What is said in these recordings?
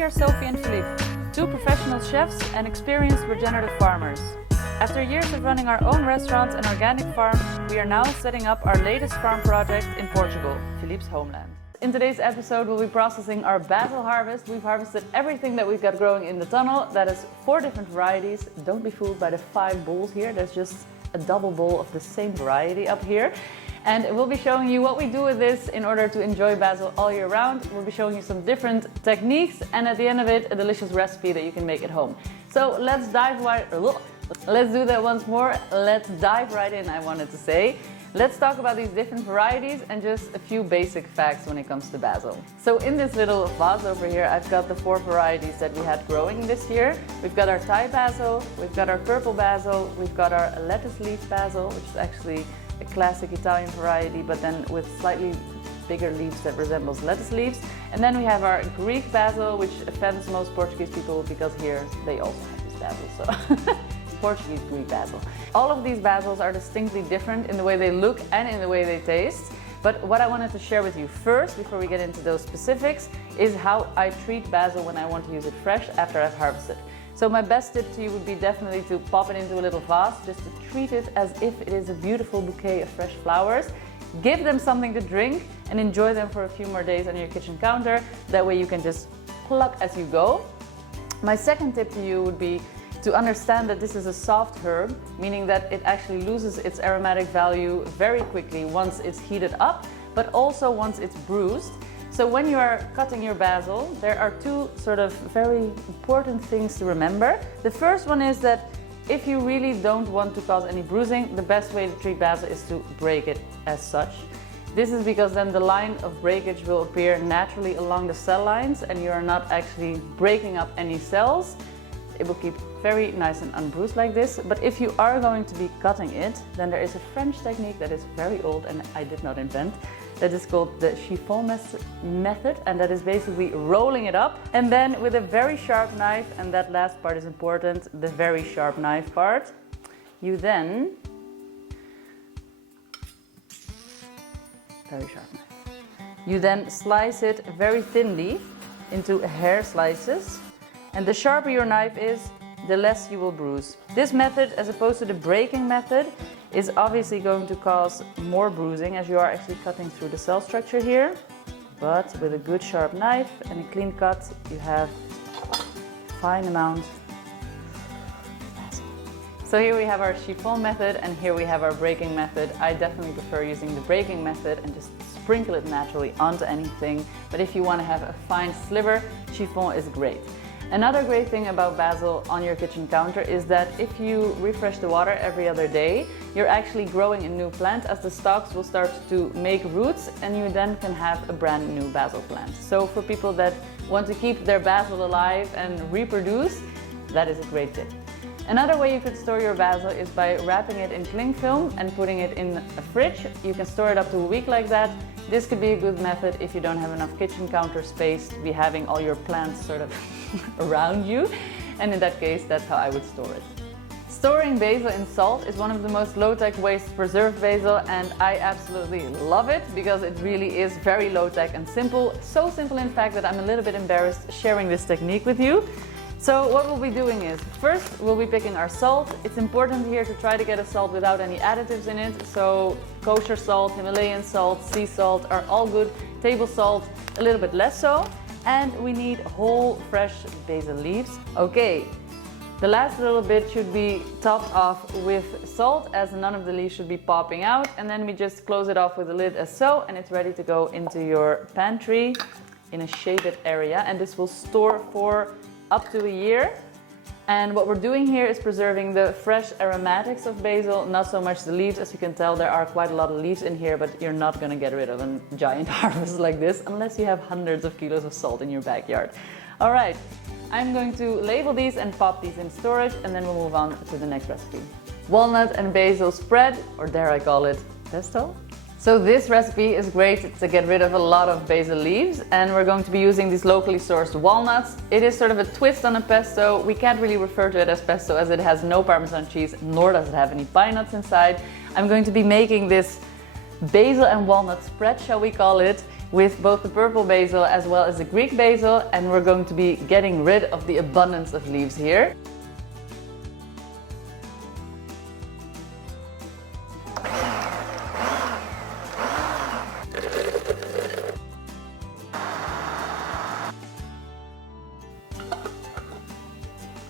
We are Sophie and Philippe, two professional chefs and experienced regenerative farmers. After years of running our own restaurant and organic farm, we are now setting up our latest farm project in Portugal, Philippe's homeland. In today's episode, we'll be processing our basil harvest. We've harvested everything that we've got growing in the tunnel. That is 4 different varieties. Don't be fooled by the 5 bowls here. There's just a double bowl of the same variety up here. And we'll be showing you what we do with this in order to enjoy basil all year round. We'll be showing you some different techniques and at the end of it, a delicious recipe that you can make at home. So let's do that once more. Let's dive right in, I wanted to say. Let's talk about these different varieties and just a few basic facts when it comes to basil. So in this little vase over here, I've got the 4 varieties that we had growing this year. We've got our Thai basil, we've got our purple basil, we've got our lettuce leaf basil, which is actually a classic Italian variety, but then with slightly bigger leaves that resembles lettuce leaves. And then we have our Greek basil, which offends most Portuguese people because here they also have this basil. So Portuguese Greek basil. All of these basils are distinctly different in the way they look and in the way they taste. But what I wanted to share with you first, before we get into those specifics, is how I treat basil when I want to use it fresh after I've harvested. So my best tip to you would be definitely to pop it into a little vase, just to treat it as if it is a beautiful bouquet of fresh flowers. Give them something to drink and enjoy them for a few more days on your kitchen counter. That way you can just pluck as you go. My second tip to you would be to understand that this is a soft herb, meaning that it actually loses its aromatic value very quickly once it's heated up, but also once it's bruised. So when you are cutting your basil, there are 2 sort of very important things to remember. The first one is that if you really don't want to cause any bruising, the best way to treat basil is to break it as such. This is because then the line of breakage will appear naturally along the cell lines and you are not actually breaking up any cells. It will keep very nice and unbruised like this. But if you are going to be cutting it, then there is a French technique that is very old and I did not invent. That is called the chiffon method, and that is basically rolling it up and then with a very sharp knife, and that last part is important, the very sharp knife part, you then, very sharp knife, you then slice it very thinly into hair slices, and the sharper your knife is, the less you will bruise. This method, as opposed to the breaking method, is obviously going to cause more bruising as you are actually cutting through the cell structure here. But with a good sharp knife and a clean cut, you have a fine amount. So here we have our chiffon method and here we have our breaking method. I definitely prefer using the breaking method and just sprinkle it naturally onto anything. But if you want to have a fine sliver, chiffon is great. Another great thing about basil on your kitchen counter is that if you refresh the water every other day, you're actually growing a new plant as the stalks will start to make roots and you then can have a brand new basil plant. So for people that want to keep their basil alive and reproduce, that is a great tip. Another way you could store your basil is by wrapping it in cling film and putting it in a fridge. You can store it up to a week like that. This could be a good method if you don't have enough kitchen counter space to be having all your plants sort of around you. And in that case, that's how I would store it. Storing basil in salt is one of the most low-tech ways to preserve basil, and I absolutely love it because it really is very low-tech and simple. So simple, in fact, that I'm a little bit embarrassed sharing this technique with you. So what we'll be doing is, first we'll be picking our salt. It's important here to try to get a salt without any additives in it. So kosher salt, Himalayan salt, sea salt are all good. Table salt, a little bit less so. And we need whole fresh basil leaves. Okay, the last little bit should be topped off with salt as none of the leaves should be popping out. And then we just close it off with a lid as so, and it's ready to go into your pantry in a shaded area. And this will store for up to a year. And what we're doing here is preserving the fresh aromatics of basil, not so much the leaves. As you can tell, there are quite a lot of leaves in here, but you're not going to get rid of a giant harvest like this unless you have hundreds of kilos of salt in your backyard. All right, I'm going to label these and pop these in storage, and then we'll move on to the next recipe. Walnut and basil spread, or dare I call it pesto? So this recipe is great to get rid of a lot of basil leaves, and we're going to be using these locally sourced walnuts. It is sort of a twist on a pesto. We can't really refer to it as pesto as it has no Parmesan cheese, nor does it have any pine nuts inside. I'm going to be making this basil and walnut spread, shall we call it. with both the purple basil as well as the Greek basil, and we're going to be getting rid of the abundance of leaves here.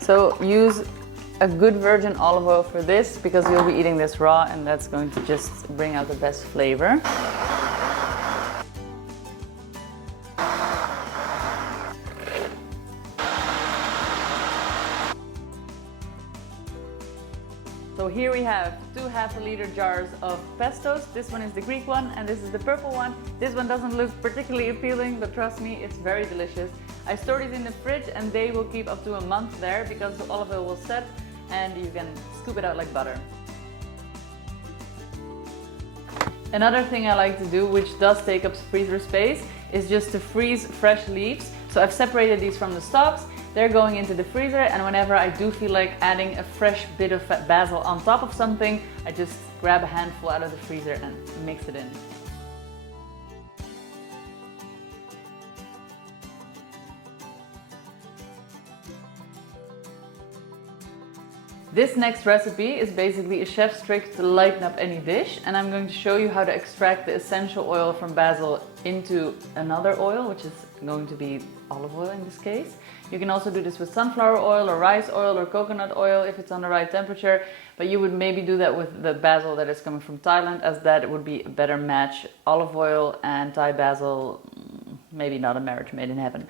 So use a good virgin olive oil for this, because you'll be eating this raw and that's going to just bring out the best flavor. So here we have 2 half-liter jars of pestos. This one is the Greek one and this is the purple one. This one doesn't look particularly appealing, but trust me, it's very delicious. I store these in the fridge and they will keep up to a month there, because the olive oil will set and you can scoop it out like butter. Another thing I like to do, which does take up freezer space, is just to freeze fresh leaves. So I've separated these from the stalks. They're going into the freezer, and whenever I do feel like adding a fresh bit of basil on top of something, I just grab a handful out of the freezer and mix it in. This next recipe is basically a chef's trick to lighten up any dish, and I'm going to show you how to extract the essential oil from basil into another oil, which is going to be olive oil in this case. You can also do this with sunflower oil or rice oil or coconut oil if it's on the right temperature, but you would maybe do that with the basil that is coming from Thailand, as that would be a better match. Olive oil and Thai basil, maybe not a marriage made in heaven.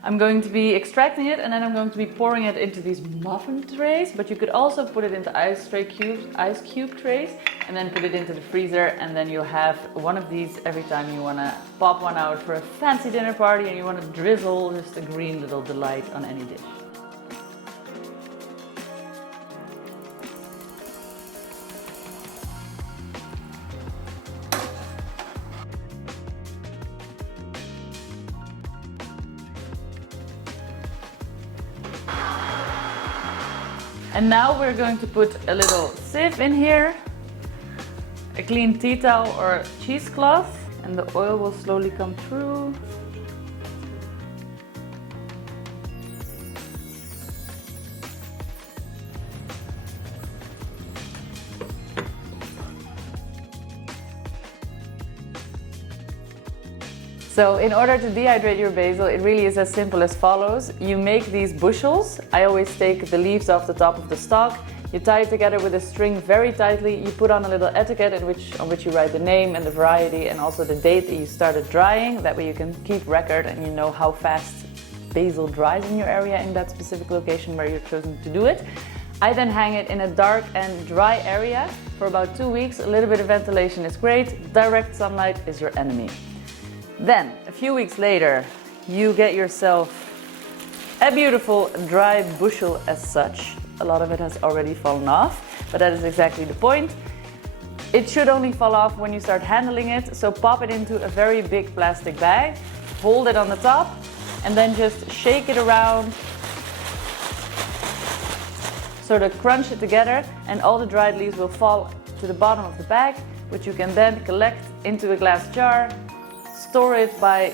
I'm going to be extracting it and then I'm going to be pouring it into these muffin trays, but you could also put it into ice cube trays and then put it into the freezer, and then you'll have one of these every time you want to pop one out for a fancy dinner party and you want to drizzle just a green little delight on any dish. And now we're going to put a little sieve in here, a clean tea towel or cheesecloth, and the oil will slowly come through. So in order to dehydrate your basil, it really is as simple as follows. You make these bushels. I always take the leaves off the top of the stalk. You tie it together with a string very tightly. You put on a little etiquette on which you write the name and the variety and also the date that you started drying. That way you can keep record and you know how fast basil dries in your area in that specific location where you're chosen to do it. I then hang it in a dark and dry area for about 2 weeks. A little bit of ventilation is great. Direct sunlight is your enemy. Then, a few weeks later, you get yourself a beautiful dry bushel as such. A lot of it has already fallen off, but that is exactly the point. It should only fall off when you start handling it, so pop it into a very big plastic bag, hold it on the top, and then just shake it around, sort of crunch it together, and all the dried leaves will fall to the bottom of the bag, which you can then collect into a glass jar. Store it by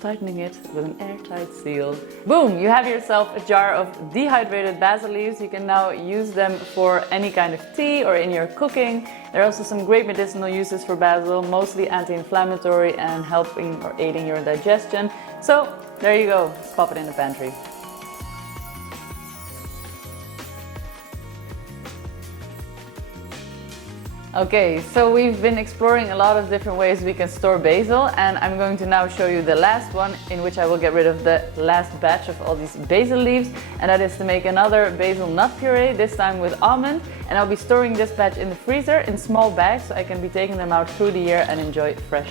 tightening it with an airtight seal. Boom! You have yourself a jar of dehydrated basil leaves. You can now use them for any kind of tea or in your cooking. There are also some great medicinal uses for basil, mostly anti-inflammatory and helping or aiding your digestion. So there you go, let's pop it in the pantry. Okay, so we've been exploring a lot of different ways we can store basil, and I'm going to now show you the last one, in which I will get rid of the last batch of all these basil leaves, and that is to make another basil nut puree, this time with almond. And I'll be storing this batch in the freezer in small bags so I can be taking them out through the year and enjoy it fresh.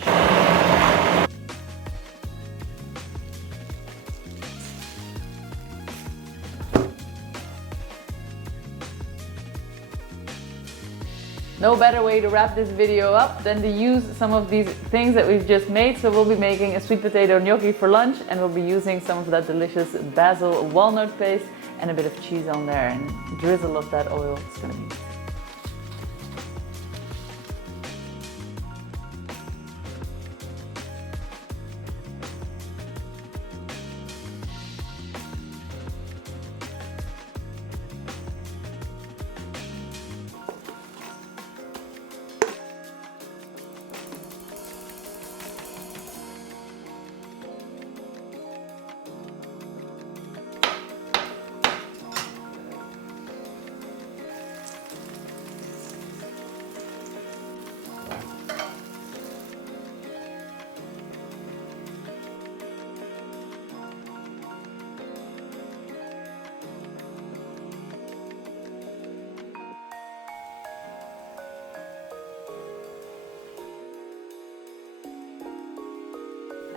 No better way to wrap this video up than to use some of these things that we've just made. So we'll be making a sweet potato gnocchi for lunch, and we'll be using some of that delicious basil walnut paste and a bit of cheese on there, and drizzle of that oil. It's gonna be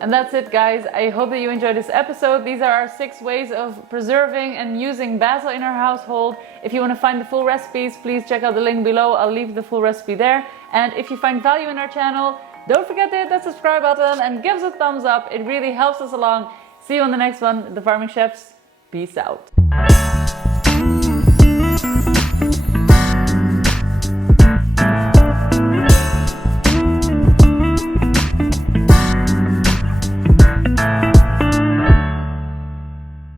And that's it, guys. I hope that you enjoyed this episode. These are our 6 ways of preserving and using basil in our household. If you want to find the full recipes, please check out the link below. I'll leave the full recipe there. And if you find value in our channel, don't forget to hit that subscribe button and give us a thumbs up. It really helps us along. See you on the next one. The Farming Chefs. Peace out.